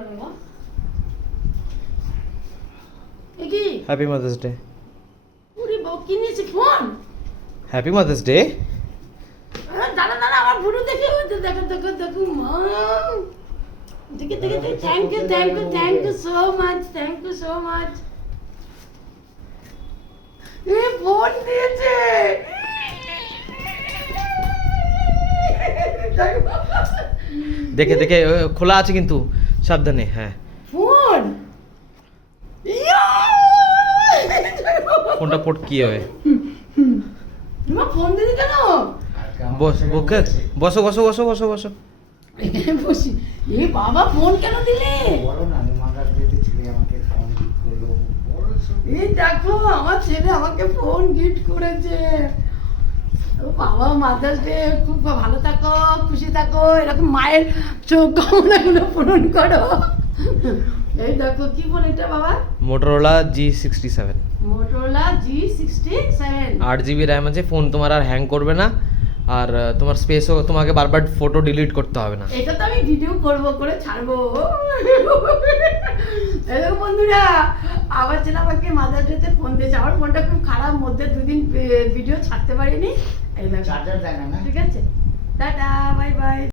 না বাবা। এ কি? Happy mother's day. ওরে বাবা, কি নিয়েছে ফোন? Happy mother's day. দাঁড়া দাঁড়া, আমার ফটো দেখে দেখো দেখো দেখো মা। দেখে দেখে thank you thank you thank you so much, thank you so much. এ ফোন দিয়েছে। দেখে দেখে খোলা আছে কিন্তু সাবধানে। হ্যাঁ, ফোন ফোনটা পট কি হবে? তোমার ফোন দিদি কেন? বসো বসো বসো বসো বসো বসো। বসি। এ বাবা, ফোন কেন দিলে? বলো না, মাদার ডেতে ছেলে আমাকে ফোন গিফট করলো। এই দেখো, আমার ছেলে আমাকে ফোন গিফট করেছে। ও বাবা, মাদার্স ডে খুব ভালো থাকো, খুশি থাকো, এরকম মায়ের চোখ কামনাগুলো পূরণ করো। এই দেখো, কি ফোন এটা বাবা? Motorola G67। Motorola G67। 8 GB RAM আছে। ফোন তোমার আর হ্যাং করবে না, আর তোমার স্পেসও, তোমাকে বারবার ফটো ডিলিট করতে হবে না। এটা তো আমি ভিডিও করে ছাড়বো। হ্যালো বন্ধুরা, আমার ছেলে আমাকে মাদার ডেতে ফোন দিয়েছে। আমার ফোনটা খুব খারাপ, মধ্যে 2 দিন ভিডিও ছাড়তে পারিনি। এই দেখো, চার্জার দেয় না। ঠিক আছে, টাটা, বাই বাই।